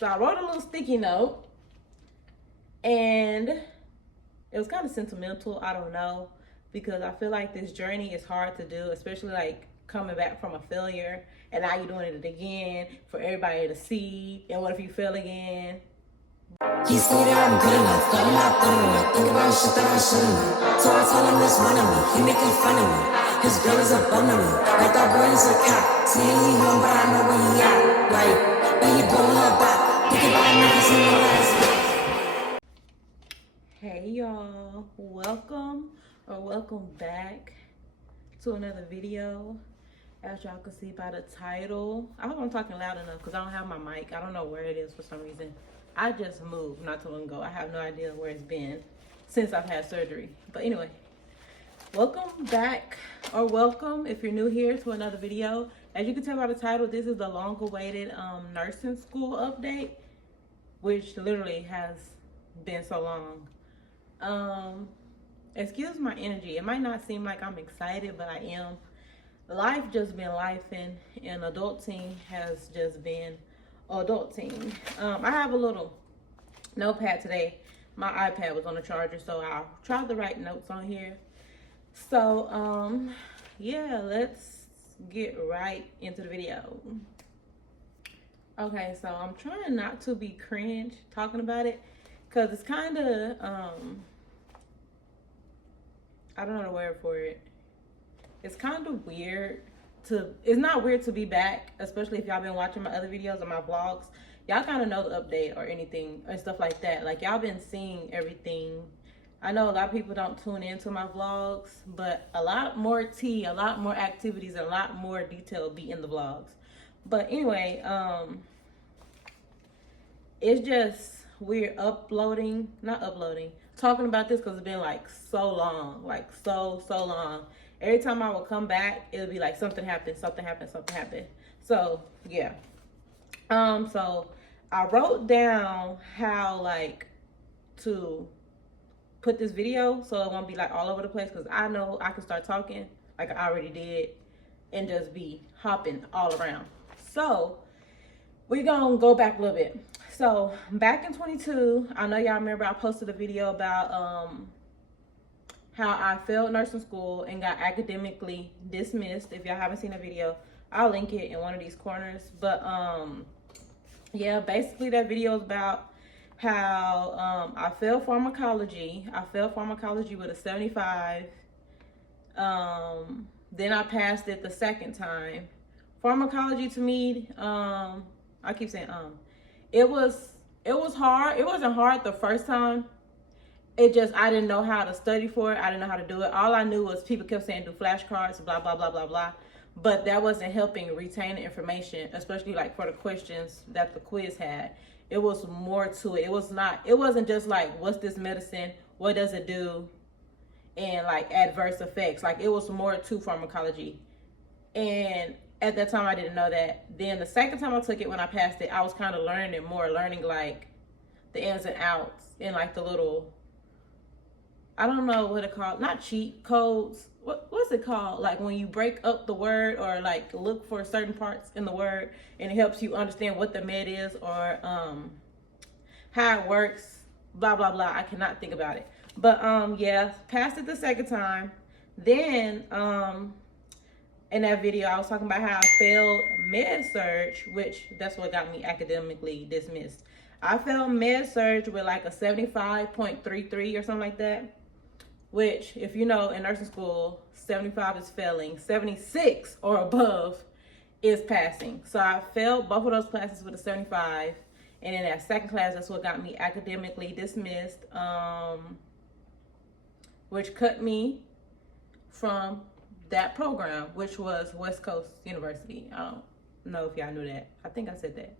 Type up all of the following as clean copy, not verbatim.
So I wrote a little sticky note, and it was kind of sentimental. I don't know, because I feel like this journey is hard to do, especially like coming back from a failure, and now you're doing it again for everybody to see. And what if you fail again? He see that I'm good enough, got him out enough, think about shit that I shouldn't have. So I tell him this running me, he making fun of me. His girl is a bum to me, like that boy is a cop. See he home, but I know where he at. Like, when he blowing her back, thinking about niggas in the last. Hey y'all, welcome back to another video. As y'all can see by the title, I hope I'm talking loud enough because I don't have my mic. I don't know where it is for some reason. I just moved not too long ago. I have no idea where it's been since I've had surgery. But anyway, welcome back, or welcome if you're new here to another video. As you can tell by the title, this is the long-awaited nursing school update, which literally has been so long. Excuse my energy. It might not seem like I'm excited, but I am. Life just been lifing, and adulting has just been adulting. I have a little notepad today. My iPad was on the charger, so I tried to write notes on here. So yeah, let's get right into the video. Okay, so I'm trying not to be cringe talking about it, because it's kind of I don't know the word for it. It's kind of weird it's not weird to be back, especially if y'all been watching my other videos or my vlogs. Y'all kind of know the update or anything and stuff like that. Like, y'all been seeing everything. I know a lot of people don't tune into my vlogs, but a lot more tea, a lot more activities, and a lot more detail be in the vlogs. But anyway, it's just we're talking about this because it's been like so long, like so long. Every time I would come back, it would be like something happened. So yeah. So I wrote down how like to put this video so it won't be like all over the place, because I know I can start talking like I already did and just be hopping all around. So we're gonna go back a little bit. So back in 22, I know y'all remember I posted a video about how I failed nursing school and got academically dismissed. If y'all haven't seen the video, I'll link it in one of these corners. But yeah, basically that video is about how I failed pharmacology. I failed pharmacology with a 75. Then I passed it the second time. Pharmacology to me, I keep saying it was hard. It wasn't hard the first time. It just, I didn't know how to study for it. I didn't know how to do it. All I knew was people kept saying do flashcards, blah, blah, blah, blah, blah. But that wasn't helping retain the information, especially like for the questions that the quiz had. It was more to it. It wasn't just like, what's this medicine? What does it do? And like adverse effects. Like, it was more to pharmacology. And at that time I didn't know that. Then the second time I took it, when I passed it, I was kind of learning it more, learning like the ins and outs and like the little, I don't know what it called, not cheat codes. What's it called? Like when you break up the word or like look for certain parts in the word and it helps you understand what the med is or how it works, blah, blah, blah. I cannot think about it. But yeah, passed it the second time. Then in that video, I was talking about how I failed med-surg, which that's what got me academically dismissed. I failed med-surg with like a 75.33 or something like that. Which, if you know, in nursing school, 75 is failing. 76 or above is passing. So I failed both of those classes with a 75. And in that second class, that's what got me academically dismissed, which cut me from that program, which was West Coast University. I don't know if y'all knew that. I think I said that.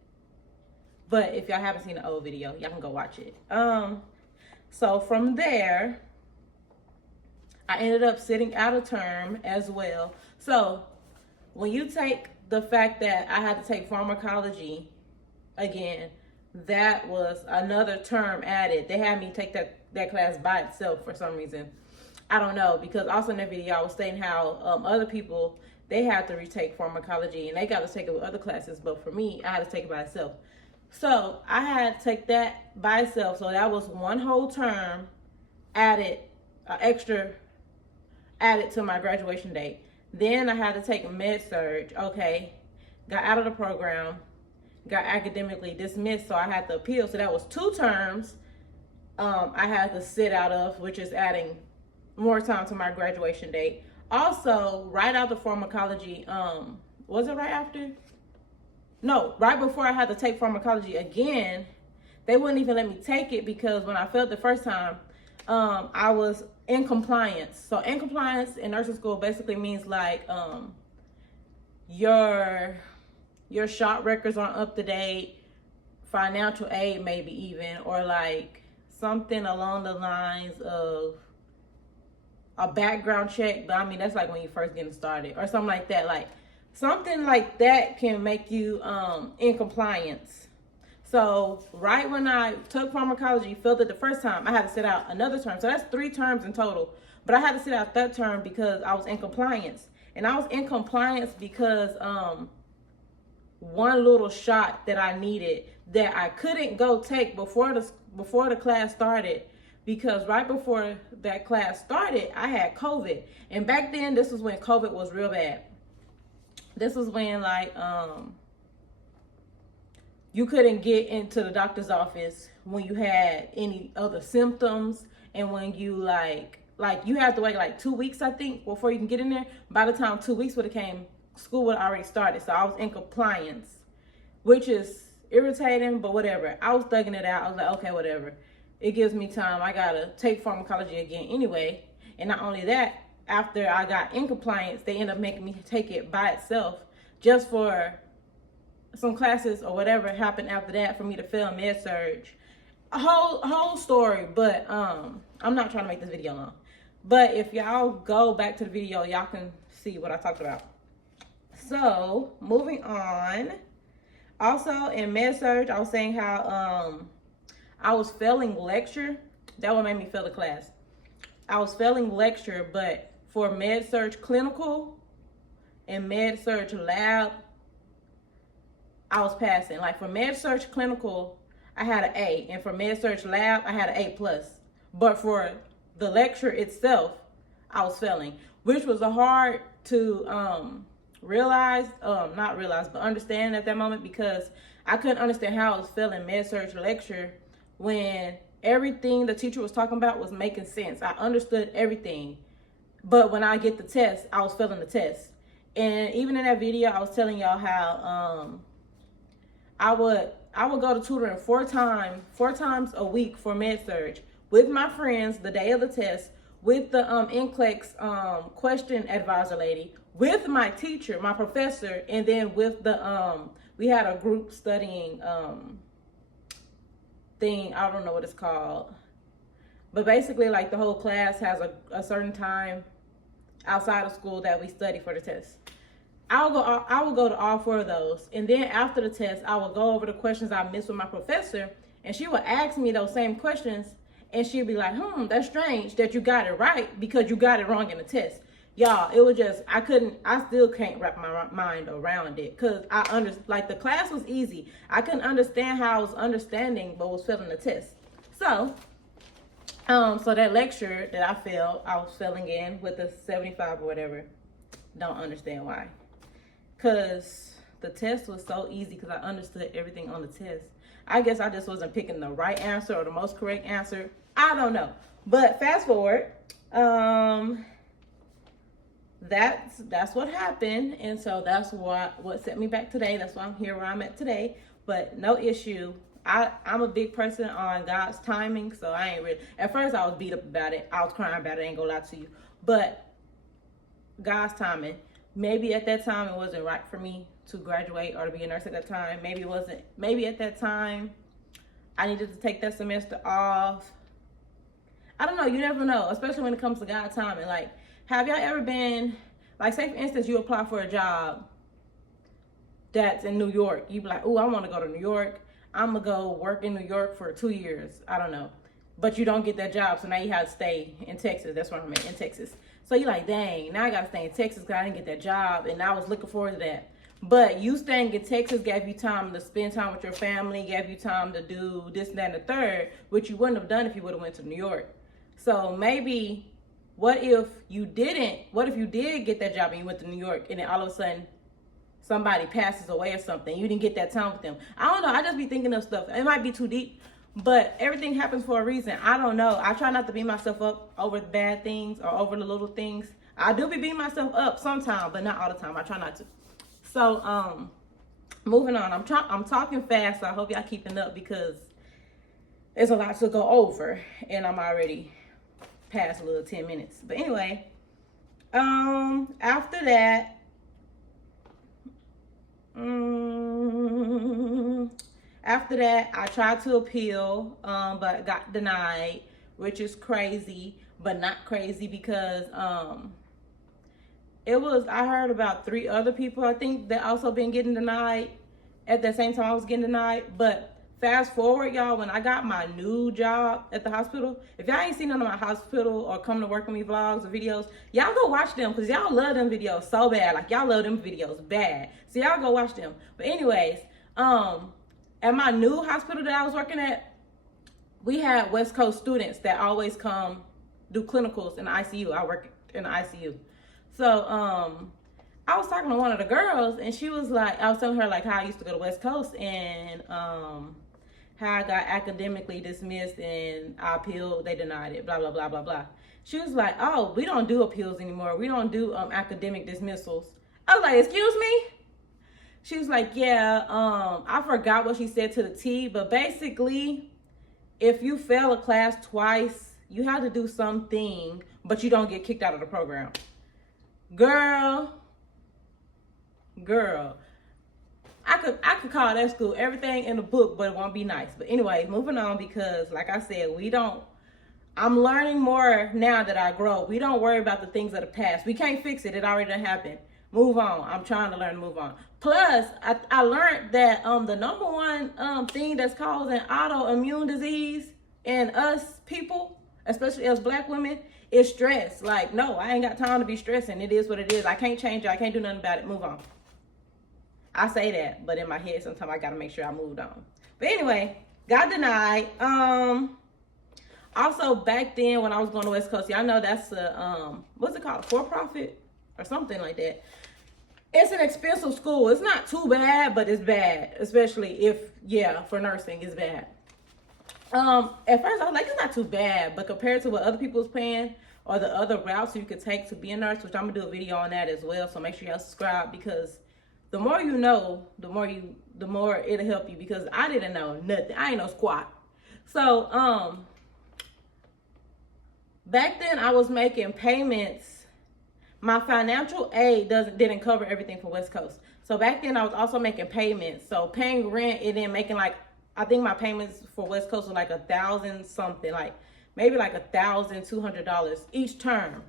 But if y'all haven't seen the old video, y'all can go watch it. So from there, I ended up sitting out a term as well. So when you take the fact that I had to take pharmacology again, that was another term added. They had me take that class by itself for some reason. I don't know, because also in that video I was saying how other people, they had to retake pharmacology and they got to take it with other classes, but for me, I had to take it by itself. So I had to take that by itself. So that was one whole term added, extra added to my graduation date. Then I had to take med surge. Okay, got out of the program, got academically dismissed, so I had to appeal. So that was 2 terms I had to sit out of, which is adding more time to my graduation date. Also, right after pharmacology, was it right after? No, right before I had to take pharmacology again, they wouldn't even let me take it because when I failed the first time, I was in compliance. So in compliance in nursing school basically means like your shot records aren't up to date, financial aid maybe even, or like something along the lines of a background check. But I mean, that's like when you first getting started or something like that. Like something like that can make you in compliance. So right when I took pharmacology, failed it the first time, I had to sit out another term. So that's 3 terms in total. But I had to sit out that term because I was in compliance. And I was in compliance because one little shot that I needed that I couldn't go take before the class started, because right before that class started, I had COVID. And back then, this was when COVID was real bad. This was when like you couldn't get into the doctor's office when you had any other symptoms, and when you like you have to wait like 2 weeks, I think, before you can get in there. By the time 2 weeks would have came, school would have already started. So I was in compliance, which is irritating, but whatever. I was thugging it out. I was like, okay, whatever. It gives me time. I gotta take pharmacology again anyway. And not only that, after I got in compliance, they ended up making me take it by itself just for some classes or whatever happened after that for me to fail med surge. A whole story, but I'm not trying to make this video long. But if y'all go back to the video, y'all can see what I talked about. So moving on. Also in med surge, I was saying how I was failing lecture. That what made me fail the class. I was failing lecture, but for med surge clinical and med surge lab, I was passing. Like for med surge clinical, I had an A, and for med surge lab, I had an A+. But for the lecture itself, I was failing, which was hard to not realize, but understand at that moment, because I couldn't understand how I was failing med surge lecture when everything the teacher was talking about was making sense. I understood everything, but when I get the test, I was failing the test. And even in that video, I was telling y'all how I would go to tutoring 4 times a week for med surge with my friends the day of the test, with the NCLEX question advisor lady, with my teacher, my professor, and then with the we had a group studying thing. I don't know what it's called, but basically like the whole class has a certain time outside of school that we study for the test. I will go to all 4 of those, and then after the test, I will go over the questions I missed with my professor, and she would ask me those same questions, and she'd be like, that's strange that you got it right because you got it wrong in the test. Y'all, it was just, I still can't wrap my mind around it, because like the class was easy. I couldn't understand how I was understanding, but was failing the test. So that lecture that I failed, I was failing in with a 75 or whatever. Don't understand why. Because the test was so easy because I understood everything on the test. I guess I just wasn't picking the right answer or the most correct answer. I don't know. But fast forward, that's what happened. And so that's what set me back today. That's why I'm here where I'm at today. But no issue. I'm a big person on God's timing, so I ain't really. At first, I was beat up about it. I was crying about it. I ain't gonna lie to you. But God's timing. Maybe at that time it wasn't right for me to graduate or to be a nurse at that time. Maybe it wasn't. Maybe at that time I needed to take that semester off. I don't know. You never know, especially when it comes to God's timing. Like, have y'all ever been, like, say for instance, you apply for a job that's in New York. You be like, oh, I want to go to New York. I'm going to go work in New York for 2 years. I don't know. But you don't get that job, so now you have to stay in Texas. That's where I'm at, in Texas. So you're like, dang, now I got to stay in Texas because I didn't get that job, and I was looking forward to that. But you staying in Texas gave you time to spend time with your family, gave you time to do this, and that, and the third, which you wouldn't have done if you would have went to New York. So maybe, what if you did get that job and you went to New York and then all of a sudden somebody passes away or something, you didn't get that time with them. I don't know, I just be thinking of stuff. It might be too deep, but everything happens for a reason. I don't know. I try not to beat myself up over bad things or over the little things. I do be beating myself up sometimes, but not all the time. I try not to. So, moving on. I'm talking fast, so I hope y'all keeping up because there's a lot to go over, and I'm already past a little 10 minutes. But anyway, after that, I tried to appeal, but got denied, which is crazy, but not crazy because I heard about 3 other people, I think, that also been getting denied at the same time I was getting denied. But fast forward, y'all, when I got my new job at the hospital, if y'all ain't seen none of my hospital or come to work with me vlogs or videos, y'all go watch them because y'all love them videos so bad. Like, y'all love them videos bad. So y'all go watch them. But anyways, at my new hospital that I was working at, we had West Coast students that always come do clinicals in the ICU. I work in the ICU. So, I was talking to one of the girls, and she was like, I was telling her like how I used to go to West Coast and how I got academically dismissed and I appealed, they denied it, blah, blah, blah, blah, blah. She was like, oh, we don't do appeals anymore. We don't do academic dismissals. I was like, excuse me? She was like, yeah, I forgot what she said to the T, but basically, if you fail a class twice, you have to do something, but you don't get kicked out of the program. Girl, I could call that school everything in the book, but it won't be nice. But anyway, moving on, because like I said, I'm learning more now that I grow. We don't worry about the things of the past. We can't fix it. It already done happened. Move on. I'm trying to learn to move on. Plus, I learned that the number one thing that's causing autoimmune disease in us people, especially us Black women, is stress. Like, no, I ain't got time to be stressing. It is what it is. I can't change it. I can't do nothing about it. Move on. I say that, but in my head, sometimes I got to make sure I moved on. But anyway, got denied. Also, back then when I was going to West Coast, y'all know that's a, what's it called? A for-profit or something like that. It's an expensive school. It's not too bad, but it's bad. Especially if, for nursing, it's bad. At first I was like, it's not too bad, but compared to what other people's paying or the other routes you could take to be a nurse, which I'm gonna do a video on that as well, so make sure y'all subscribe, because the more you know, the more it'll help you, because I didn't know nothing. I ain't no squat. So back then I was making payments. My financial aid didn't cover everything for West Coast. So back then I was also making payments. So paying rent, and then making like, I think my payments for West Coast were like $1,000 something, like maybe like $1,200 each term.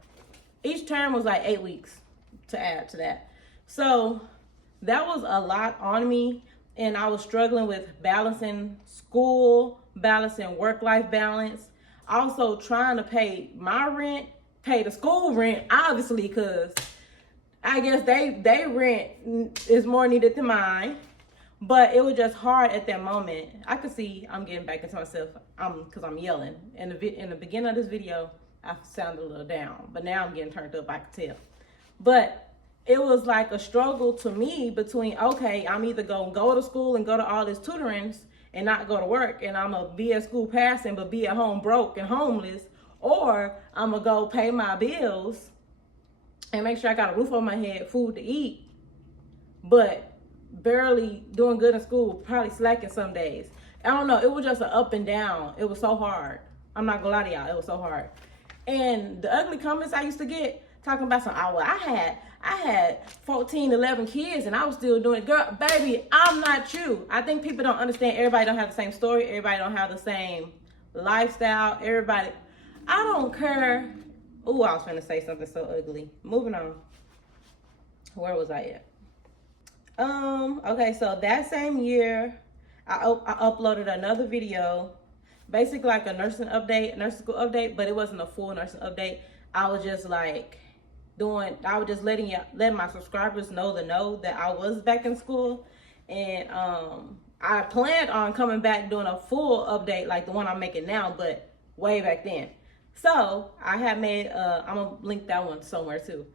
Each term was like 8 weeks to add to that. So that was a lot on me, and I was struggling with balancing school, balancing work-life balance, also trying to pay my rent, pay the school rent, obviously, because I guess they rent is more needed than mine. But it was just hard at that moment. I could see I'm getting back into myself because I'm yelling. In the beginning of this video, I sounded a little down. But now I'm getting turned up, I could tell. But it was like a struggle to me between, okay, I'm either going to go to school and go to all this tutorings and not go to work, and I'm going to be at school passing but be at home broke and homeless, or I'm going to go pay my bills and make sure I got a roof over my head, food to eat, but barely doing good in school, probably slacking some days. I don't know. It was just an up and down. It was so hard. I'm not gonna lie to y'all. It was so hard. And the ugly comments I used to get talking about some, oh, well, I had 14, 11 kids and I was still doing it. Girl, baby, I'm not you. I think people don't understand. Everybody don't have the same story. Everybody don't have the same lifestyle. Everybody, I don't care. Oh, I was gonna say something so ugly. Moving on. Where was I at? Okay, so that same year, I uploaded another video, basically like a nursing school update, but it wasn't a full nursing update. I was just like I was just letting my subscribers know that I was back in school. And I planned on coming back doing a full update like the one I'm making now, but way back then. So I had made I'm gonna link that one somewhere too.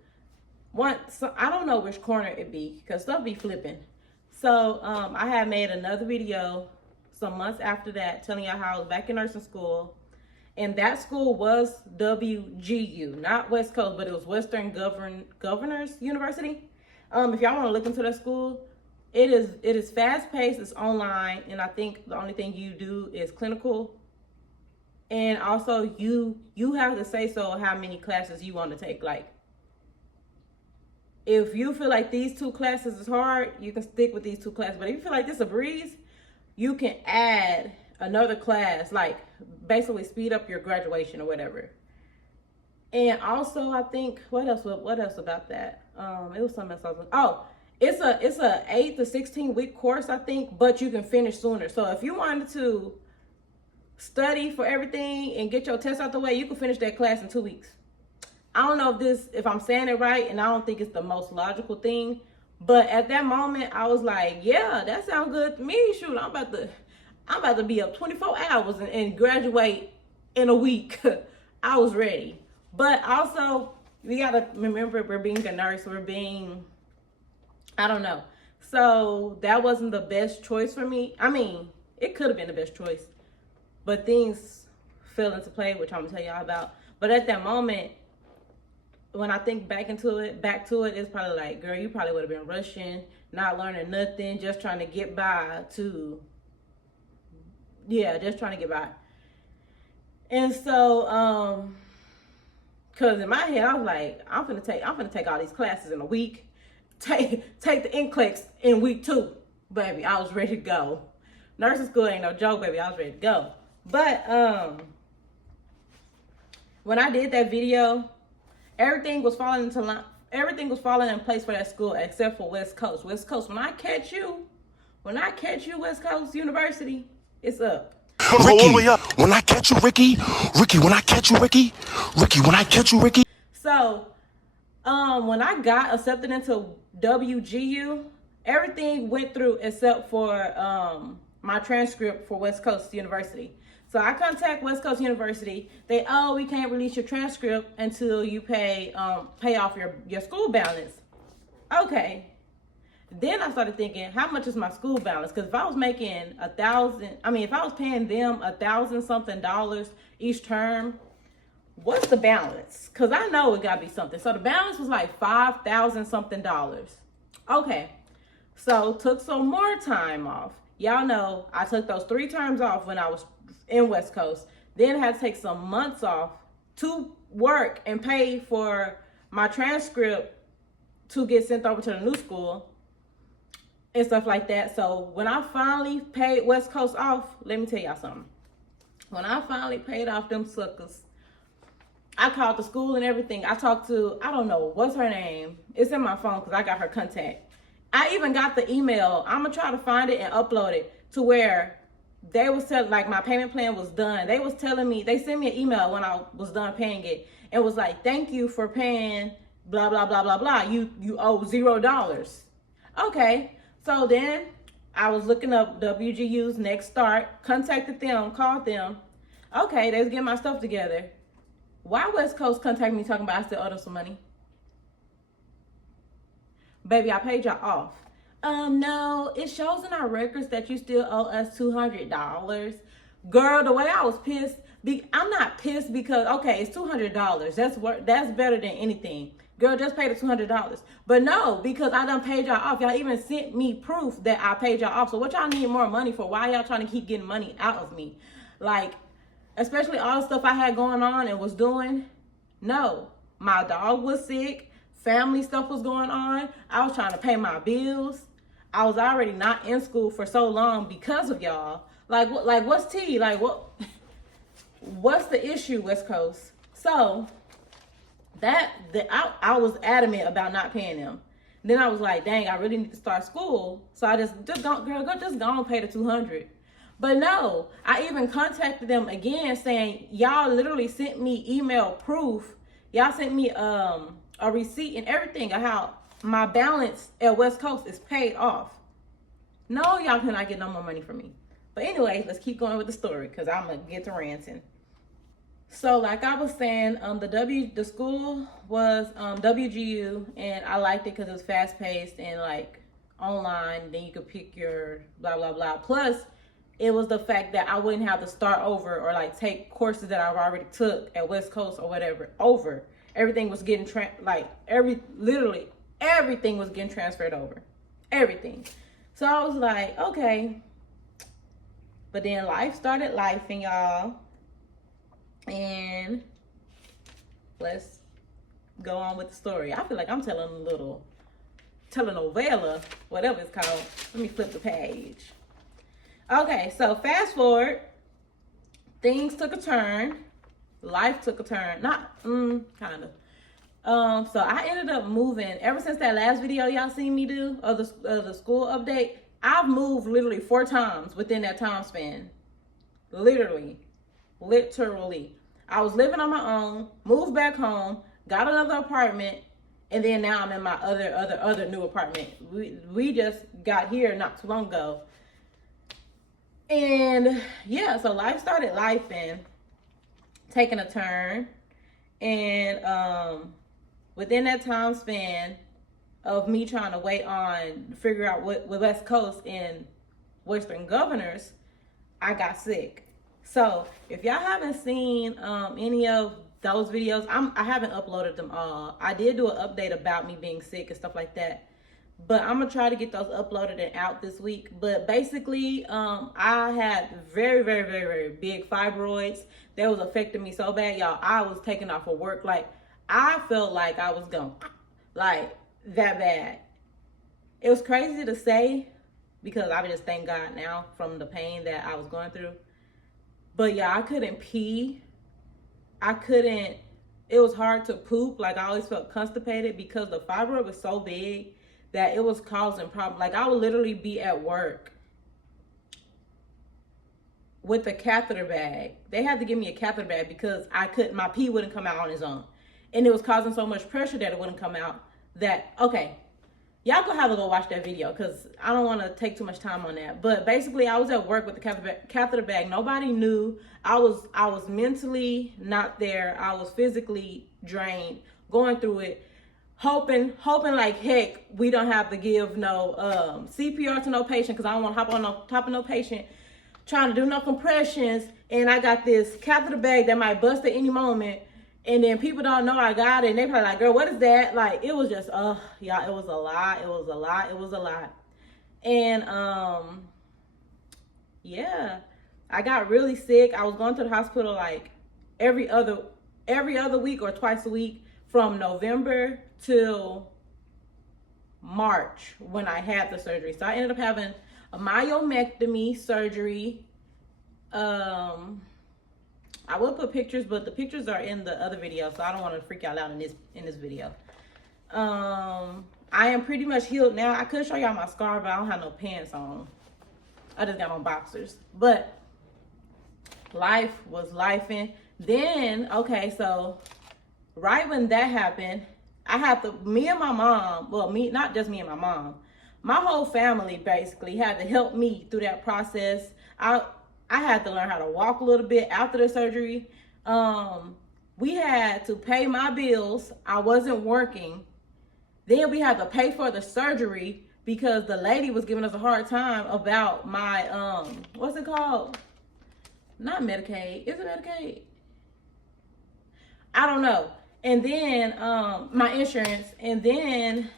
So I don't know which corner it be because stuff be flipping. So I had made another video some months after that telling y'all how I was back in nursing school. And that school was WGU, not West Coast, but it was Western Governors University. If y'all want to look into that school, it is fast paced, it's online, and I think the only thing you do is clinical. And also you have to say so how many classes you want to take. Like, if you feel like these 2 classes is hard, you can stick with these 2 classes. But if you feel like this is a breeze, you can add another class, like basically speed up your graduation or whatever. And also, I think what else about that? It was something else. It's a 8 to 16 week course, I think, but you can finish sooner. So if you wanted to study for everything and get your test out the way, you can finish that class in 2 weeks. I don't know if I'm saying it right, and I don't think it's the most logical thing, but at that moment I was like, yeah, that sounds good to me. Shoot, I'm about to be up 24 hours and graduate in a week. I was ready. But also, we gotta remember we're being a nurse. I don't know. So that wasn't the best choice for me. I mean, it could have been the best choice, but things fell into play, which I'm gonna tell y'all about. But at that moment, when I think back to it, it's probably like, girl, you probably would have been rushing, not learning nothing, just trying to get by just trying to get by. And so, cause in my head, I was like, I'm gonna take all these classes in a week. Take the NCLEX in week 2, baby. I was ready to go. Nursing school ain't no joke, baby. I was ready to go. But when I did that video, everything was falling in place for that school except for West Coast. West Coast, when I catch you, West Coast University, it's up. Ricky, when I catch you, Ricky, when I catch you, Ricky, when I catch you, Ricky. So, when I got accepted into WGU, everything went through except for my transcript for West Coast University. So I contact West Coast University. We can't release your transcript until you pay off your school balance. Okay. Then I started thinking, how much is my school balance? Because if I was making if I was paying them $1,000 something each term, what's the balance? Because I know it gotta be something. So the balance was like $5,000 something. Okay, so took some more time off. Y'all know I took those 3 terms off when I was in West Coast. Then had to take some months off to work and pay for my transcript to get sent over to the new school and stuff like that. So when I finally paid West Coast off, let me tell y'all something. When I finally paid off them suckers, I called the school and everything. I talked to, I don't know, what's her name? It's in my phone because I got her contact. I even got the email. I'm going to try to find it and upload it to where they was telling, like, my payment plan was done. They was telling me, they sent me an email when I was done paying it. It was like, thank you for paying blah, blah, blah, blah, blah. You owe $0. Okay. So then I was looking up WGU's Next Start, contacted them, called them. Okay, they was getting my stuff together. Why West Coast contact me talking about I still owe them some money? Baby, I paid y'all off. No, it shows in our records that you still owe us $200. Girl, the way I was pissed, I'm not pissed because, okay, it's $200. That's better than anything. Girl, just pay the $200. But no, because I done paid y'all off. Y'all even sent me proof that I paid y'all off. So what y'all need more money for? Why y'all trying to keep getting money out of me? Like, especially all the stuff I had going on and was doing. No, my dog was sick. Family stuff was going on. I was trying to pay my bills. I was already not in school for so long because of y'all. Like what's tea? Like, what's the issue, West Coast? So I was adamant about not paying them. Then I was like, dang, I really need to start school. So I just go and pay the $200. But no, I even contacted them again saying, y'all literally sent me email proof. Y'all sent me a receipt and everything of how my balance at West Coast is paid off. No, y'all cannot get no more money from me. But anyway, let's keep going with the story because I'm gonna get to ranting. So like I was saying, the school was WGU, and I liked it because it was fast paced and like online. Then you could pick your blah blah blah. Plus, it was the fact that I wouldn't have to start over or like take courses that I've already took at West Coast or whatever over. Everything was getting literally everything was getting transferred over. Everything. So I was like, okay. But then life started lifing, y'all. And let's go on with the story. I feel like I'm telling a little telenovela, whatever it's called. Let me flip the page. Okay, so fast forward. Things took a turn. Life took a turn. Not, kind of. So I ended up moving. Ever since that last video y'all seen me do of the school update, I've moved literally 4 times within that time span. Literally. I was living on my own, moved back home, got another apartment, and then now I'm in my other new apartment. We just got here not too long ago. And yeah, so life started lifing, taking a turn. And within that time span of me trying to wait on, figure out what West Coast and Western governors, I got sick. So if y'all haven't seen any of those videos, I haven't uploaded them all. I did do an update about me being sick and stuff like that, but I'm gonna try to get those uploaded and out this week. But basically, I had very, very, very, very big fibroids that was affecting me so bad, y'all. I was taking off of work. Like, I felt like I was gone, like that bad. It was crazy to say because I just thank God now from the pain that I was going through. But yeah, I couldn't pee. It was hard to poop. Like, I always felt constipated because the fibroid was so big that it was causing problems. Like, I would literally be at work with a catheter bag. They had to give me a catheter bag because my pee wouldn't come out on its own. And it was causing so much pressure that it wouldn't come out that, okay, y'all gonna have to go watch that video because I don't want to take too much time on that. But basically, I was at work with the catheter bag. Nobody knew. I was mentally not there. I was physically drained, going through it, hoping like heck we don't have to give no CPR to no patient because I don't want to hop on top of no patient, trying to do no compressions, and I got this catheter bag that might bust at any moment. And then people don't know I got it, and they probably like, girl, what is that? Like, it was just, y'all, it was a lot. And, yeah, I got really sick. I was going to the hospital like every other week or twice a week from November till March when I had the surgery. So I ended up having a myomectomy surgery. I will put pictures, but the pictures are in the other video, so I don't want to freak y'all out in this video. I am pretty much healed now. I could show y'all my scar, but I don't have no pants on. I just got on boxers. But life was lifing. Then, okay, so right when that happened, me and my mom, well, not just me and my mom, my whole family basically had to help me through that process. I had to learn how to walk a little bit after the surgery. We had to pay my bills. I wasn't working. Then we had to pay for the surgery because the lady was giving us a hard time about my, what's it called? Not Medicaid. Is it Medicaid? I don't know. And then my insurance. And then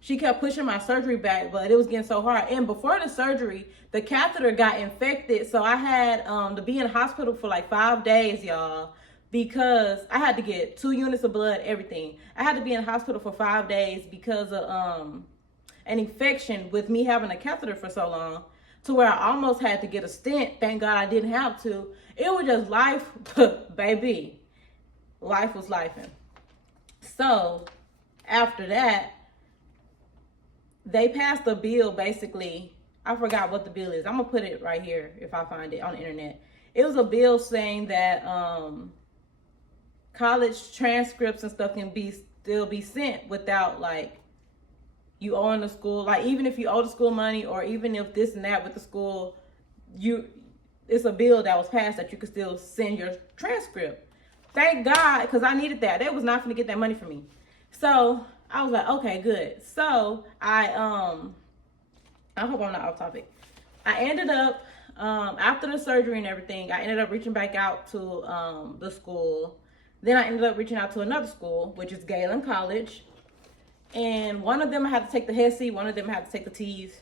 she kept pushing my surgery back, but it was getting so hard. And before the surgery, the catheter got infected. So I had to be in the hospital for like 5 days, y'all, because I had to get 2 units of blood, everything. I had to be in the hospital for 5 days because of an infection with me having a catheter for so long, to where I almost had to get a stent. Thank God I didn't have to. It was just life, baby. Life was lifing. So after that, they passed a bill, basically. I forgot what the bill is. I'm gonna put it right here if I find it on the internet. It was a bill saying that college transcripts and stuff can be still be sent without like you owing the school. Like even if you owe the school money, or even if this and that with the school, it's a bill that was passed that you could still send your transcript. Thank God, because I needed that. They was not going to get that money from me. So I was like, okay, good. So I hope I'm not off topic. I ended up, after the surgery and everything, I ended up reaching back out to the school. Then I ended up reaching out to another school, which is Galen College. And one of them I had to take the HESI, one of them I had to take the T's.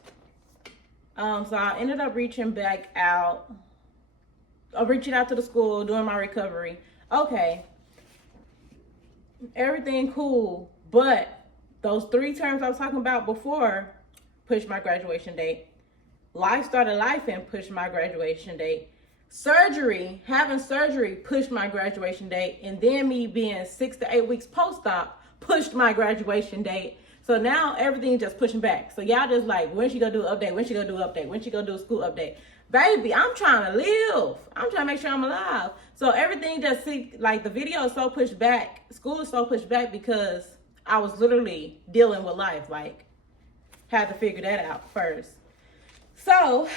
So I ended up reaching out to the school, doing my recovery. Okay, everything cool, but those 3 terms I was talking about before pushed my graduation date. Life started life and pushed my graduation date. Having surgery pushed my graduation date, and then me being 6 to 8 weeks post-op pushed my graduation date. So now everything just pushing back. So y'all just like, when she gonna do an update? When she gonna do an update? When she gonna do a school update? Baby, I'm trying to live. I'm trying to make sure I'm alive. So everything just like the video is so pushed back. School is so pushed back because I was literally dealing with life. Like, had to figure that out first. So,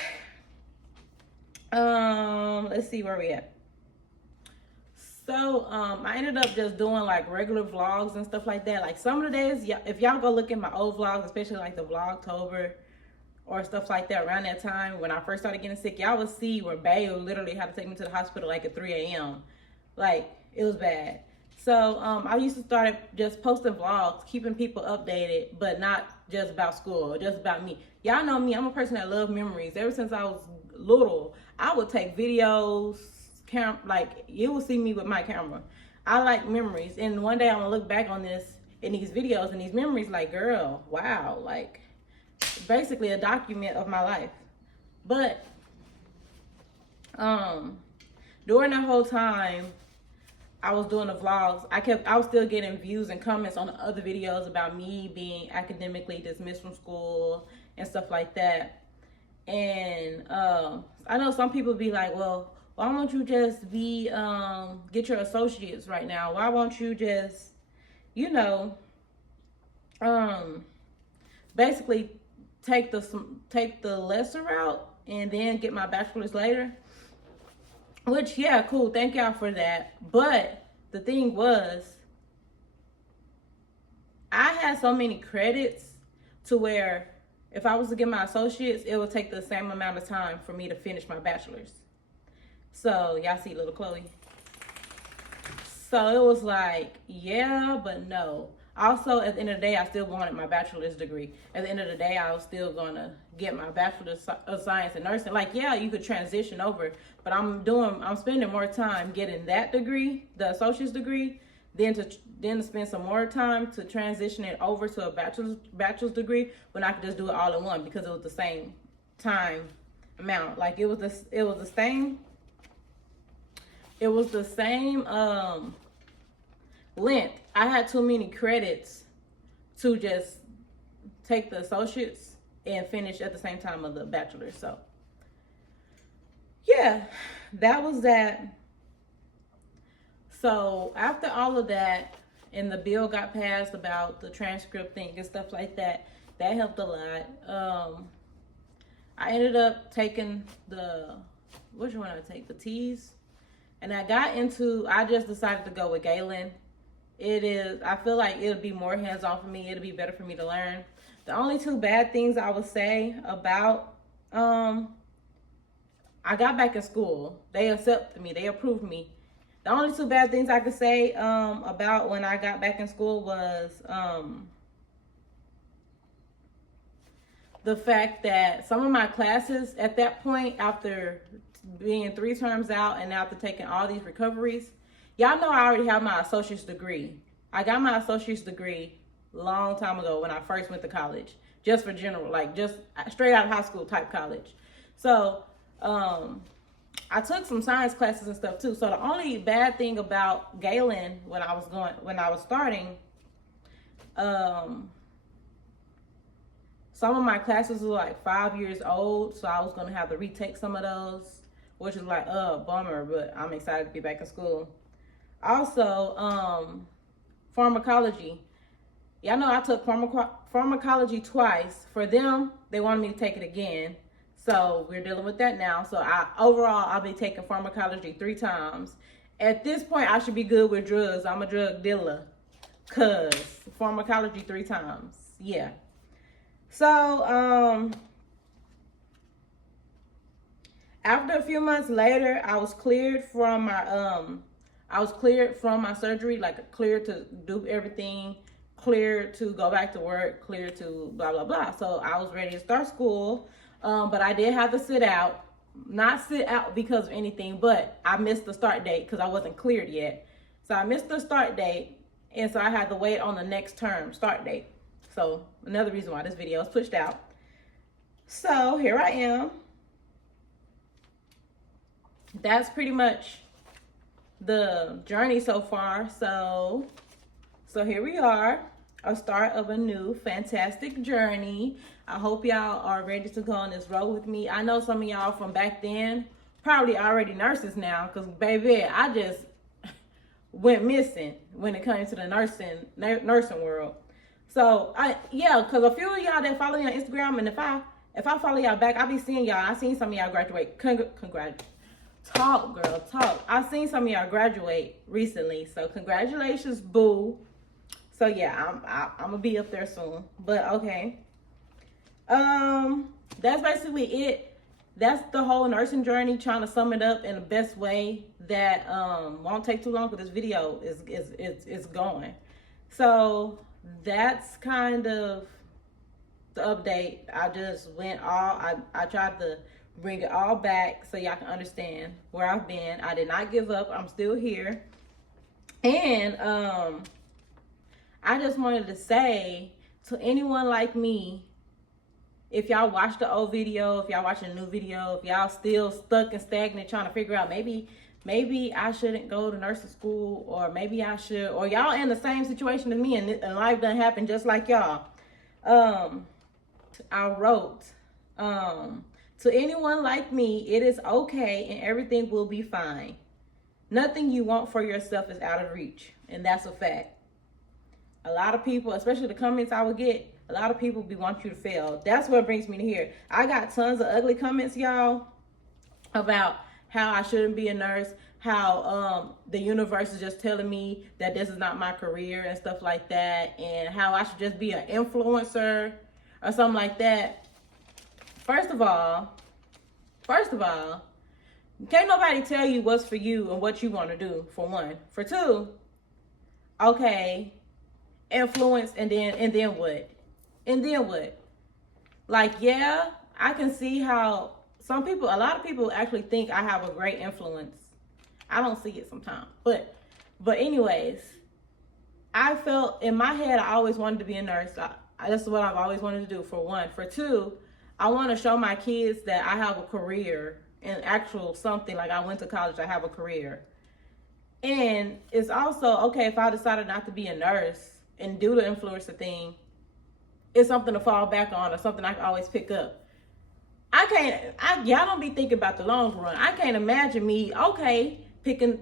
let's see where we at. So, I ended up just doing like regular vlogs and stuff like that. Like some of the days, if y'all go look at my old vlogs, especially like the Vlogtober or stuff like that around that time when I first started getting sick, y'all would see where Bayo literally had to take me to the hospital like at 3 a.m. Like, it was bad. So, I used to start just posting vlogs, keeping people updated, but not just about school, just about me. Y'all know me, I'm a person that loves memories. Ever since I was little, I would take videos, like you will see me with my camera. I like memories, and one day I'm gonna look back on this in these videos and these memories like, girl, wow, like basically a document of my life. But during that whole time I was doing the vlogs, I was still getting views and comments on other videos about me being academically dismissed from school and stuff like that. And I know some people be like, well, why won't you just get your associates right now? Why won't you just, basically take the lesser route and then get my bachelor's later? Which, yeah, cool. Thank y'all for that. But the thing was, I had so many credits to where if I was to get my associates, it would take the same amount of time for me to finish my bachelor's. So, y'all see little Chloe. So, it was like, yeah, but no. Also, at the end of the day, I still wanted my bachelor's degree. At the end of the day, I was still going to get my bachelor's of science in nursing. Like, yeah, you could transition over, but I'm spending more time getting that degree, the associate's degree, then to spend some more time to transition it over to a bachelor's degree when I could just do it all in one, because it was the same time amount. Like, it was the same length. I had too many credits to just take the associates and finish at the same time of the bachelor. So yeah, that was that. So after all of that, and the bill got passed about the transcript thing and stuff like that, that helped a lot. I ended up taking which one did I take? The T's. And I just decided to go with Galen. I feel like it'll be more hands-on for me. It'll be better for me to learn. The only 2 bad things I would say about, I got back in school. They accepted me. They approved me. The only 2 bad things I could say about when I got back in school was the fact that some of my classes at that point, after being 3 terms out and after taking all these recoveries, y'all know I already have my associate's degree. I got my associate's degree a long time ago when I first went to college, just for general, like just straight out of high school type college. So I took some science classes and stuff too. So the only bad thing about Galen when I was starting, some of my classes were like 5 years old, so I was gonna have to retake some of those, which is like, bummer, but I'm excited to be back in school. Also, pharmacology. y'all know I took pharmacology twice. For them, they wanted me to take it again. So we're dealing with that now. So I'll be taking pharmacology 3 times. At this point, I should be good with drugs. I'm a drug dealer. Cause pharmacology 3 times. Yeah. So, after a few months later, I was cleared from my surgery, like cleared to do everything, cleared to go back to work, cleared to blah, blah, blah. So I was ready to start school. But I did have to sit out, not sit out because of anything, but I missed the start date because I wasn't cleared yet. So I missed the start date. And so I had to wait on the next term start date. So another reason why this video is pushed out. So here I am. That's pretty much the journey so far. So here we are, a start of a new fantastic journey. I hope y'all are ready to go on this road with me. I know some of y'all from back then probably already nurses now, because baby, I just went missing when it comes to the nursing world. So because a few of y'all that follow me on Instagram, and if I follow y'all back, I'll be seeing y'all. I seen some of y'all graduate. Congrats. Talk, girl, talk. I seen some of y'all graduate recently, so congratulations, boo. So yeah, I'm gonna be up there soon. But okay, that's basically it. That's the whole nursing journey. Trying to sum it up in the best way that won't take too long, because this video is going. So that's kind of the update. I just went all. I tried to bring it all back so y'all can understand where I've been. I did not give up. I'm still here. And I just wanted to say to anyone like me, if y'all watched the old video, if y'all watching a new video, if y'all still stuck and stagnant trying to figure out maybe I shouldn't go to nursing school, or maybe I should, or y'all in the same situation as me and life done happened just like y'all. I wrote, to anyone like me, it is okay and everything will be fine. Nothing you want for yourself is out of reach. And that's a fact. A lot of people, especially the comments I would get, a lot of people want you to fail. That's what brings me to here. I got tons of ugly comments, y'all, about how I shouldn't be a nurse, how the universe is just telling me that this is not my career and stuff like that, and how I should just be an influencer or something like that. First of all, can't nobody tell you what's for you and what you want to do, for one. For two, okay, influence, and then what? And then what? Like, yeah, I can see how a lot of people actually think I have a great influence. I don't see it sometimes. But anyways, I felt in my head I always wanted to be a nurse. That's what I've always wanted to do, for one. For two, I want to show my kids that I have a career in actual something. Like, I went to college, I have a career. And it's also, okay, if I decided not to be a nurse and do the influencer thing, it's something to fall back on, or something I can always pick up. Y'all don't be thinking about the long run. I can't imagine me, okay, taking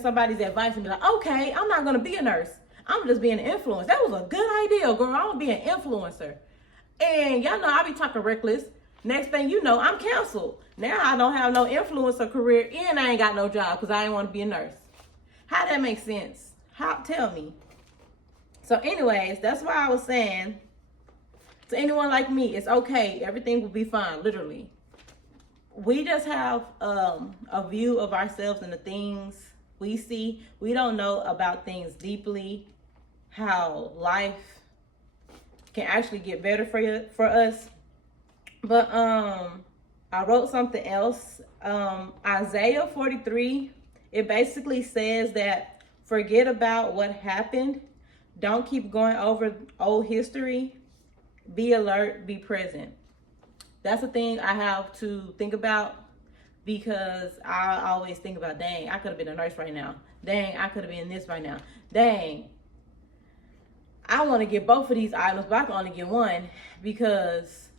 somebody's advice and be like, okay, I'm not going to be a nurse. I'm just being an influencer. That was a good idea, girl. I'm going to be an influencer. And y'all know I be talking reckless. Next thing you know, I'm canceled. Now I don't have no influencer career, and I ain't got no job because I ain't want to be a nurse. How that make sense? Tell me. So anyways, that's why I was saying, to anyone like me, it's okay. Everything will be fine, literally. We just have a view of ourselves and the things we see. We don't know about things deeply, how life can actually get better for us. But I wrote something else. Isaiah 43, it basically says that forget about what happened. Don't keep going over old history. Be alert, be present. That's a thing I have to think about, because I always think about, dang, I could have been a nurse right now. Dang, I could have been this right now. Dang, I want to get both of these items, but I can only get one, because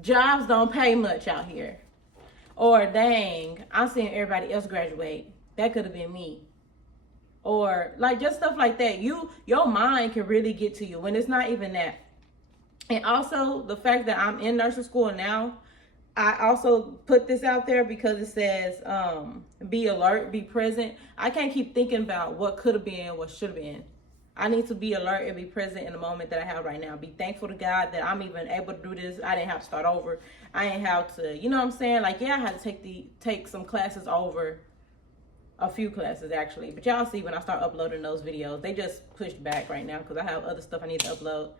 jobs don't pay much out here. Or dang, I'm seeing everybody else graduate. That could have been me. or like just stuff like that. Your mind can really get to you when it's not even that. And also the fact that I'm in nursing school now, I also put this out there because it says be alert, be present. I can't keep thinking about what could have been, what should have been. I need to be alert and be present in the moment that I have right now. Be thankful to God that I'm even able to do this. I didn't have to start over. I didn't have to, you know what I'm saying? Like, yeah, I had to take some classes over, a few classes actually. But y'all see when I start uploading those videos, they just pushed back right now because I have other stuff I need to upload.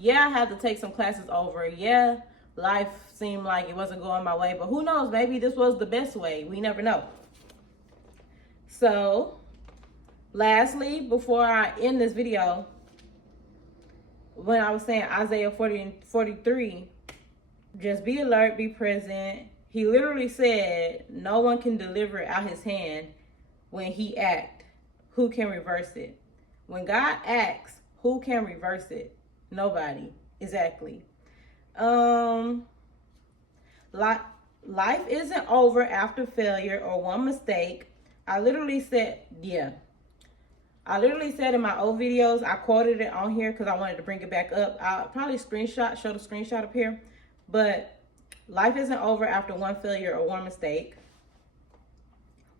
Yeah, I had to take some classes over. Yeah, life seemed like it wasn't going my way, but who knows? Maybe this was the best way. We never know. So, lastly, before I end this video, when I was saying Isaiah 40 and 43, just be alert, be present. He literally said, no one can deliver out his hand when he act. Who can reverse it? When God acts, who can reverse it? Nobody. Exactly. Life isn't over after failure or one mistake. I literally said in my old videos, I quoted it on here because I wanted to bring it back up. I'll probably show the screenshot up here. But life isn't over after one failure or one mistake.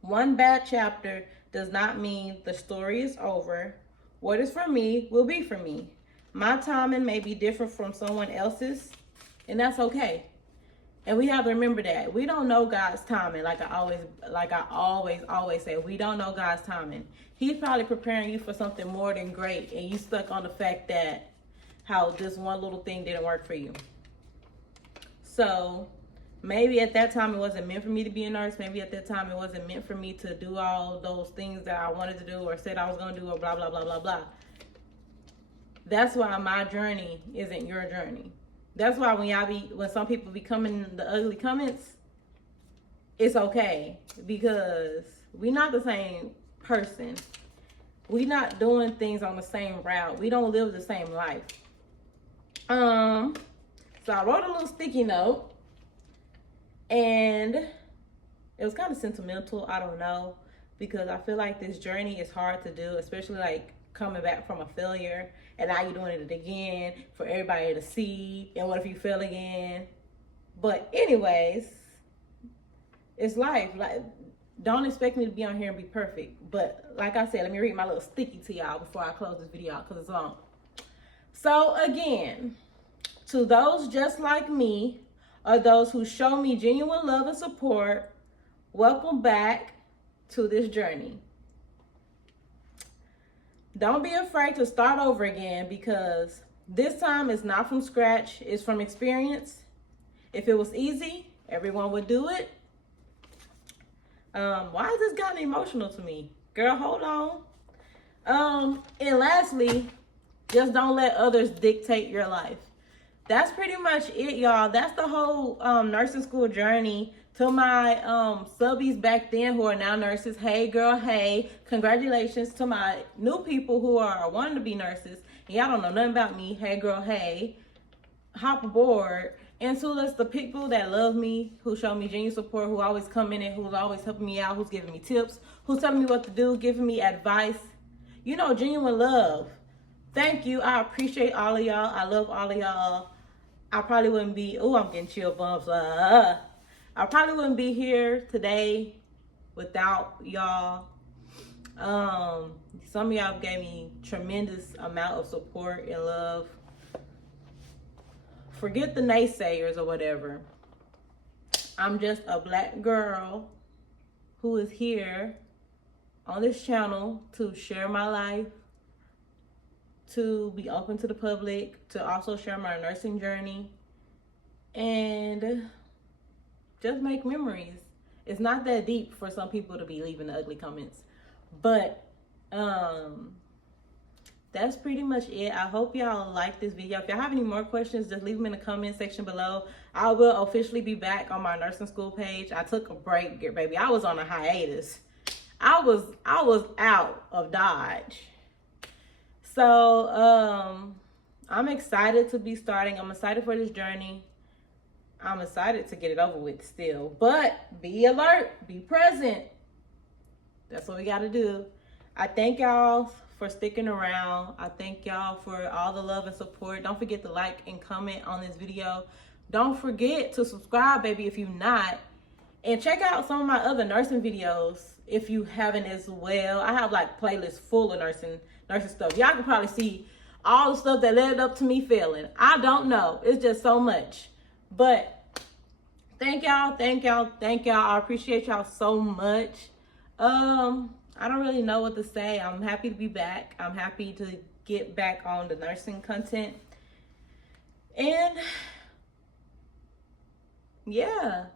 One bad chapter does not mean the story is over. What is for me will be for me. My timing may be different from someone else's, and that's okay. And we have to remember that we don't know God's timing. Like I always say, we don't know God's timing. He's probably preparing you for something more than great, and you stuck on the fact that how this one little thing didn't work for you. So maybe at that time it wasn't meant for me to be a nurse. Maybe at that time it wasn't meant for me to do all those things that I wanted to do or said I was going to do or blah, blah, blah, blah, blah. That's why my journey isn't your journey. That's why when some people be coming the ugly comments, it's okay because we're not the same person. We're not doing things on the same route. We don't live the same life. So I wrote a little sticky note, and it was kind of sentimental. I don't know, because I feel like this journey is hard to do, especially like coming back from a failure. And now you're doing it again for everybody to see. And what if you fail again? But anyways, it's life. Like, don't expect me to be on here and be perfect. But like I said, let me read my little sticky to y'all before I close this video out because it's long. So again, to those just like me, or those who show me genuine love and support, welcome back to this journey. Don't be afraid to start over again because this time is not from scratch, it's from experience. If it was easy, everyone would do it. Why has this gotten emotional to me? Girl, hold on. And lastly, just don't let others dictate your life. That's pretty much it, y'all. That's the whole nursing school journey. To my subbies back then who are now nurses, hey girl, hey. Congratulations to my new people who are wanting to be nurses. And y'all don't know nothing about me, hey girl, hey. Hop aboard. And to the people that love me, who show me genuine support, who always come in and who's always helping me out, who's giving me tips, who's telling me what to do, giving me advice. You know, genuine love. Thank you. I appreciate all of y'all. I love all of y'all. I probably wouldn't be, I'm getting chill bumps. I probably wouldn't be here today without y'all. Some of y'all gave me tremendous amount of support and love. Forget the naysayers or whatever. I'm just a black girl who is here on this channel to share my life, to be open to the public, to also share my nursing journey, and just make memories. It's not that deep for some people to be leaving the ugly comments. But that's pretty much it. I hope y'all like this video. If y'all have any more questions, just leave them in the comment section below. I will officially be back on my nursing school page. I took a break, baby. I was on a hiatus. I was out of Dodge. So I'm excited to be starting. I'm excited for this journey. I'm excited to get it over with still. But be alert, be present. That's what we got to do. I thank y'all for sticking around. I thank y'all for all the love and support. Don't forget to like and comment on this video. Don't forget to subscribe, baby, if you're not. And check out some of my other nursing videos if you haven't as well. I have like playlists full of nursing stuff. Y'all can probably see all the stuff that led up to me failing. I don't know. It's just so much. But thank y'all. I appreciate y'all so much. I don't really know what to say. I'm happy to be back. I'm happy to get back on the nursing content. And yeah,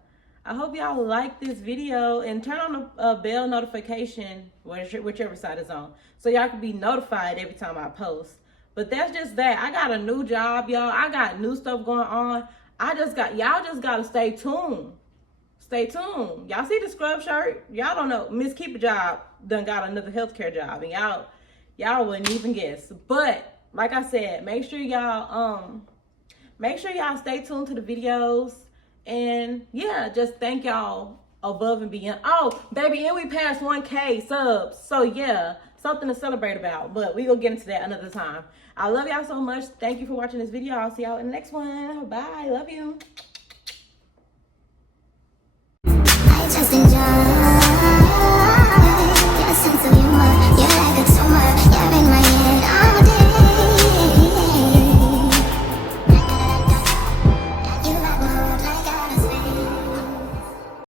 I hope y'all like this video and turn on the bell notification, whichever side is on, so y'all can be notified every time I post. But that's just that. I got a new job, y'all. I got new stuff going on. Y'all just gotta stay tuned. Stay tuned. Y'all see the scrub shirt? Y'all don't know. Miss Keep a Job done got another healthcare job, and y'all wouldn't even guess. But like I said, make sure y'all stay tuned to the videos. And yeah, just thank y'all above and beyond. Oh, baby, and we passed 1K subs. So yeah, something to celebrate about. But we gonna get into that another time. I love y'all so much. Thank you for watching this video. I'll see y'all in the next one. Bye. Love you.